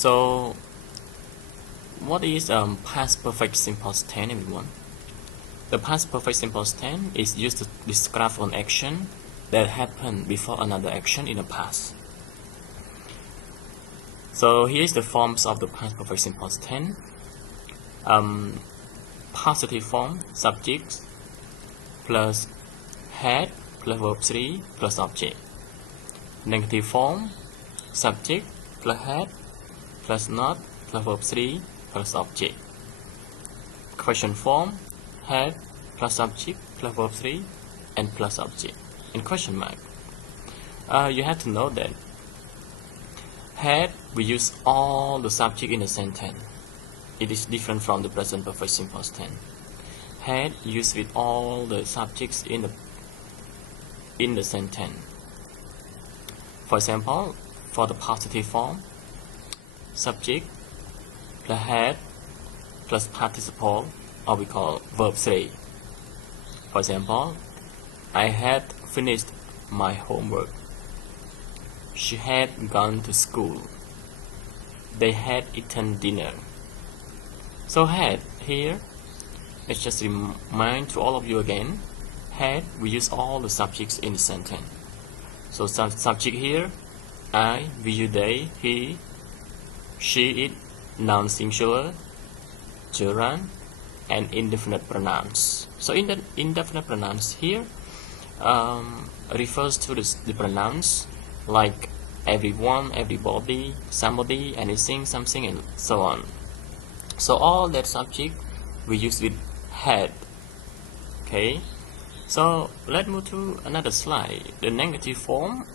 So what is past perfect simple tense, everyone? The past perfect simple tense is used to describe an action that happened before another action in the past. So here is the forms of the past perfect simple tense. Positive form, subject plus had plus verb 3 plus object. Negative form, subject plus had plus not plus verb 3 plus object. Question form, had plus subject plus verb 3 and plus object and question mark. You have to know that had, we use all the subject in the sentence. It is different from the present perfect simple tense. Had used with all the subjects in the sentence. For example, for the positive form, subject plus had plus participle, or we call verb 3. For example, I had finished my homework. She had gone to school. They had eaten dinner. So had here, let's just remind to all of you again, had, we use all the subjects in the sentence. So subject here, I, we, you, they, he, she, it, noun singular, gerund, and indefinite pronouns. So in the indefinite pronouns here refers to the pronouns like everyone, everybody, somebody, anything, something, and so on. So all that subject we use with had. Okay, so let's move to another slide. The negative form,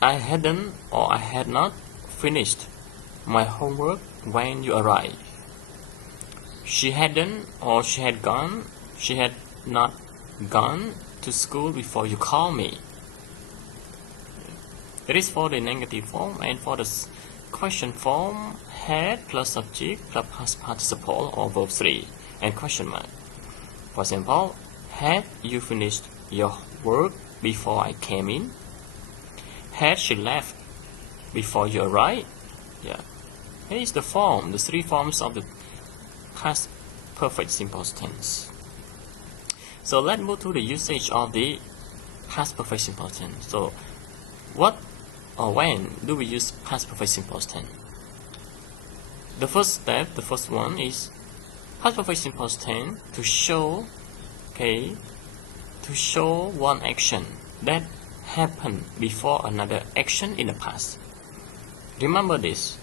I hadn't or I had not finished my homework when you arrived. She hadn't or she had not gone to school before you called me. That is for the negative form, and for the question form, had plus subject plus past participle or verb 3 and question mark. For example, had you finished your work before I came in? Had she left before you arrived? Yeah. Here is the form, the 3 forms of the past perfect simple tense. So let's move to the usage of the past perfect simple tense. So what or when do we use past perfect simple tense? The first step, the first one is past perfect simple tense to show, okay, to show one action that happened before another action in the past. Remember this.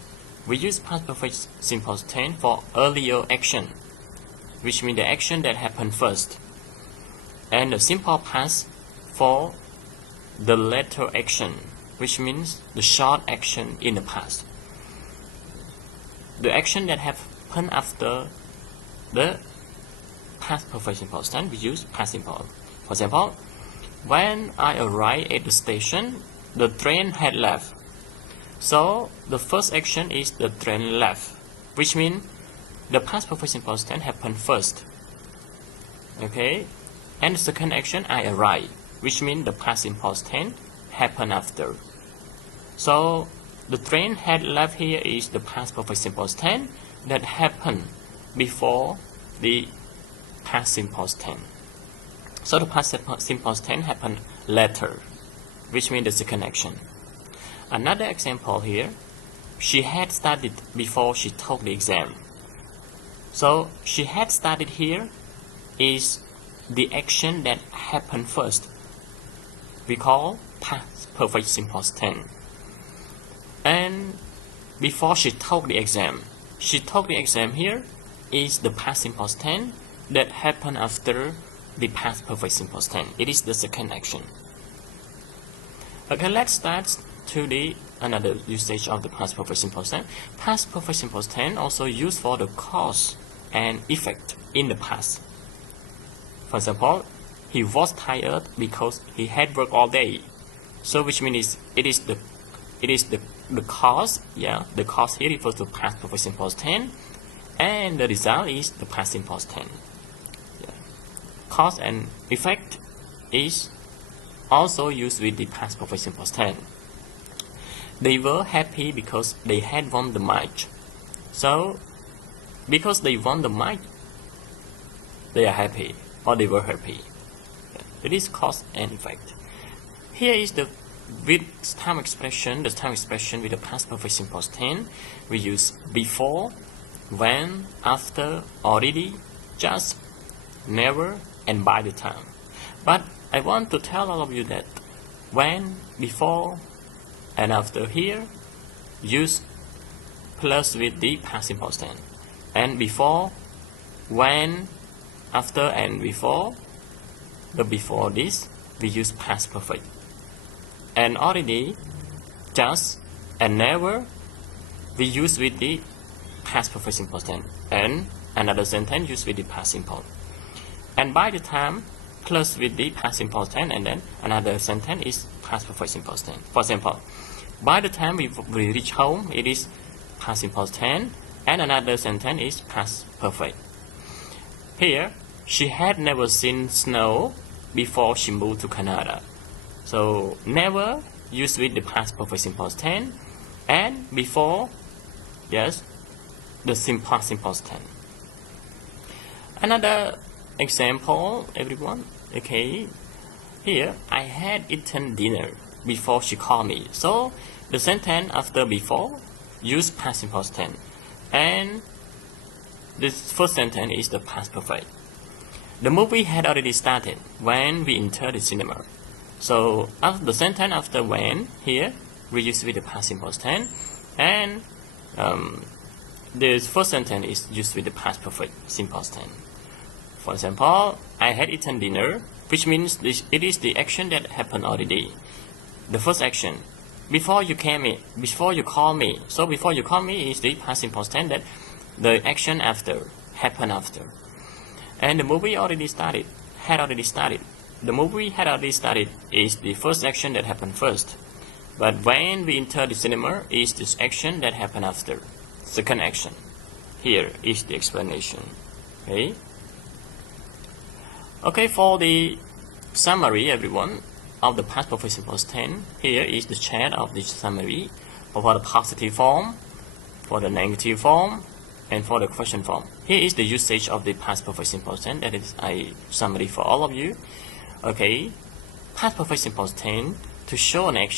We use past perfect simple tense for earlier action, which means the action that happened first, and the simple past for the later action, which means the short action in the past. The action that happened after the past perfect simple tense, we use past simple. For example, when I arrived at the station, the train had left. So the first action is the train left, which means the past perfect simple tense happened first. Okay, and the second action, I arrived, which means the past simple tense happened after. So the train had left here is the past perfect simple tense that happened before the past simple tense. So the past simple tense happened later, which means the second action. Another example here, she had studied before she took the exam. So she had studied here is the action that happened first. We call past perfect simple tense. And before she took the exam, she took the exam here is the past simple tense that happened after the past perfect simple tense. It is the second action. Okay, let's start to the another usage of the past perfect simple tense. Past perfect simple tense also used for the cause and effect in the past. For example, he was tired because he had worked all day. So which means it is the cause, yeah, the cause here refers to past perfect simple tense, and the result is the past simple tense. Yeah. Cause and effect is also used with the past perfect simple tense. they were happy because they had won the match. So, because they won the match, they are happy, or they were happy. It is cause and effect. Here is the with time expression, the time expression with the past perfect simple tense. We use before, when, after, already, just, never, and by the time. But I want to tell all of you that when, before, and after here, use plus with the past simple tense. And before, when, after, and before, but before this, we use past perfect. And already, just, and never, we use with the past perfect simple tense. And another sentence used with the past simple. And by the time, plus with the past simple tense, and then another sentence is past perfect simple tense. For example, by the time we reach home, it is past simple tense, and another sentence is past perfect. Here, she had never seen snow before she moved to Canada. So, never used with the past perfect simple tense, and before, yes, the past simple tense. Another example, everyone. Okay, here, I had eaten dinner before she called me. So, the sentence after before, use past simple tense. And this first sentence is the past perfect. The movie had already started when we entered the cinema. So, after the sentence after when, here, we use with the past simple tense. And the first sentence is used with the past perfect simple tense. For example, I had eaten dinner, which means it is the action that happened already. The first action, before you call me. So before you call me is the past simple tense, that the action after, happened after. And the movie had already started. The movie had already started is the first action that happened first. But when we enter the cinema is this action that happened after. Second action. Here is the explanation. Okay, for the summary, everyone, of the past perfect simple tense, here is the chat of the summary for the positive form, for the negative form, and for the question form. Here is the usage of the past perfect simple tense. That is a summary for all of you. Okay, past perfect simple tense, to show an action